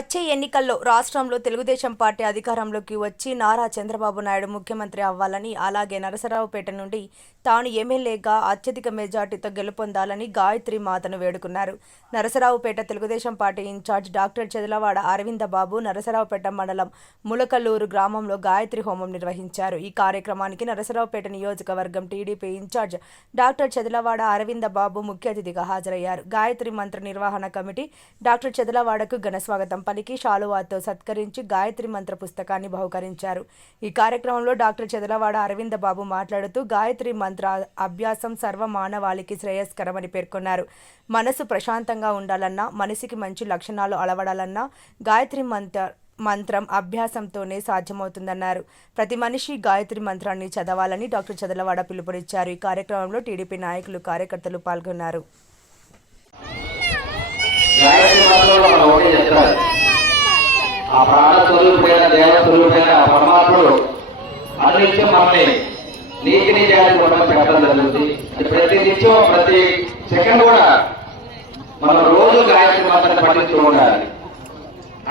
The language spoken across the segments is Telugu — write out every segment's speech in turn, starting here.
వచ్చే ఎన్నికల్లో రాష్ట్రంలో తెలుగుదేశం పార్టీ అధికారంలోకి వచ్చి నారా చంద్రబాబు నాయుడు ముఖ్యమంత్రి అవ్వాలని, అలాగే నరసరావుపేట నుండి తాను ఎమ్మెల్యేగా అత్యధిక మెజార్టీతో గెలుపొందాలని గాయత్రి మాతను వేడుకున్నారు. Narasaraopet Telugu Desam party in-charge doctor Chedalavada Aravindababu Narasaraopet మండలం ములకల్లూరు గ్రామంలో గాయత్రి హోమం నిర్వహించారు. ఈ కార్యక్రమానికి నరసరావుపేట నియోజకవర్గం TDP incharge doctor Chedalavada Aravindababu ముఖ్య అతిథిగా హాజరయ్యారు. గాయత్రి మంత్ర నిర్వహణ కమిటీ డాక్టర్ చెదలవాడకు ఘన స్వాగతం పలికి శాలువాతో సత్కరించి గాయత్రి మంత్ర పుస్తకాన్ని బహుకరించారు. ఈ కార్యక్రమంలో డాక్టర్ చెదలవాడ అరవిందబాబు మాట్లాడుతూ గాయత్రి మంత్ర అభ్యాసం సర్వ మానవాళికి శ్రేయస్కరమని పేర్కొన్నారు. మనసు ప్రశాంతంగా ఉండాలన్నా, మనిషికి మంచి లక్షణాలు అలవడాలన్నా గాయత్రి మంత్రం అభ్యాసంతోనే సాధ్యమవుతుందన్నారు. ప్రతి మనిషి గాయత్రి మంత్రాన్ని చదవాలని డాక్టర్ చెదలవాడ పిలుపునిచ్చారు. ఈ కార్యక్రమంలో టీడీపీ నాయకులు, కార్యకర్తలు పాల్గొన్నారు. ఆ ప్రాణ స్వరూపుడైన దేవ స్వరూపుడైన పరమాత్ముడు అనునిత్యం మనల్ని నీతి నిజాన్ని కూడా పెట్టడం జరుగుతుంది. ప్రతి నిత్యం ప్రతి సెకండ్ కూడా మనం రోజు గాయత్రి మంత్రాన్ని పఠిస్తూ ఉండాలి.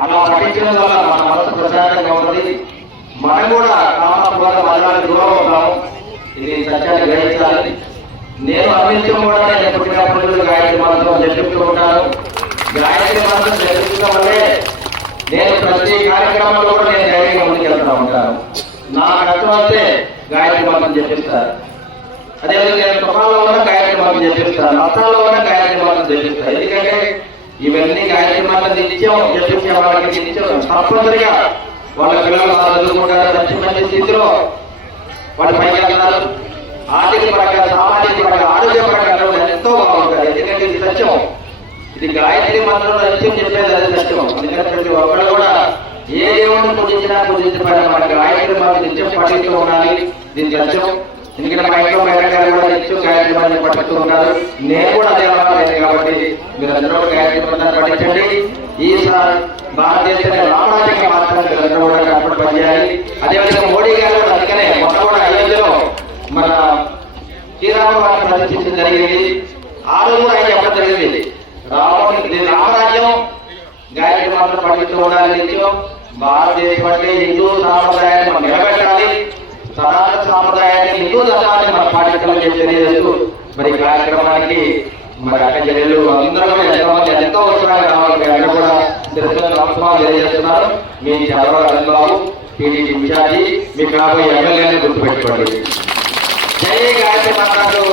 అలా పఠించడం వల్ల మన మనసు ప్రశాంతంగా ఉంటుంది. మనం కూడా కామపూర్వక మరణానికి దూరం ఉంటాము. ఇది సత్యాన్ని గ్రహించాలి. నేను అనునిత్యం కూడా నేను పుట్టినప్పుడు గాయత్రి మంత్రం జపిస్తూ ఉంటాను. గాయత్రి మంత్రం జపించడం వల్లే నేను ప్రతి కార్యక్రమంలో కూడా నేను ధైర్యంగా ముందుకెళ్తూ ఉంటాను. నా కష్టం వస్తే గాయత్రి మంత్రం జపిస్తారు. అదేవిధంగా నేను సుఖాల్లో ఉన్న గాయత్రి మంత్రం జపిస్తాను, నష్టాల్లో ఉన్న గాయత్రి మంత్రం జపిస్తాను. ఎందుకంటే ఇవన్నీ గాయత్రి మంత్రం నిత్యం జపించే వాళ్ళకి నిత్యం తప్పనిసరిగా వాళ్ళ పిల్లలు చదువుకుంటారు, మంచి మంచి స్థితిలో వాళ్ళ పైకి వెళ్తారు. ఆర్థిక పరంగా, సామాజిక పరంగా, ఆరోగ్య పరంగా ఎంతో బాగుంటారు. ఎందుకంటే ఇది సత్యం. ఇది గాయత్రి మంత్రంలో నిత్యం చెప్పేది అది సత్యం. అందుకని ప్రతి ఒక్కరు కూడా ఏ దేవుడిని పూజించబడిన మన గాయత్రి మంత్రం నిత్యం పఠిస్తూ ఉండాలి. దీని సత్యం. ఎందుకంటే మా ఇంట్లో మేడం గారు కూడా నిత్యం గాయత్రి మంత్రం పఠిస్తూ ఉన్నారు. నేను కూడా అదే అవ్వాలి కాబట్టి మీరు అందరూ గాయత్రి మంత్రాన్ని పఠించండి. ఈ భారతదేశంలో రామరాజ్యంగా మాత్రం మీరందరూ కూడా కష్టపడి పనిచేయాలి. అదేవిధంగా మోడీ గారు అందుకనే మొత్తం కూడా అయోధ్యలో మన శ్రీరామవారిని ప్రదర్శించడం జరిగింది. ఆ రోజు ఆయన చెప్పడం జరిగింది, రామరాజ్యం గాయత్రి మంత్రం పఠిస్తూ ఉండాలి. నిత్యం భారతదేశం అంటే హిందూ సాంప్రదాయాన్ని మనం నిలబెట్టాలి. సనాతన సాంప్రదాయాన్ని, హిందూ ధర్మాన్ని మన పాఠ్యక్రమం తెలియజేస్తూ మరి కార్యక్రమానికి మరి అక్క చెల్లెలు అందరూ ఎంతో ఉత్సాహంగా రావాలి. అక్కడ కూడా నమస్కారం తెలియజేస్తున్నారు. మీ చదవాలి అనంతబాబు టీడీపీ ఇన్ఛార్జి, మీకు రాబోయే ఎమ్మెల్యేని గుర్తుపెట్టుకోండి. జై గాయత్రి మంత్రాలు.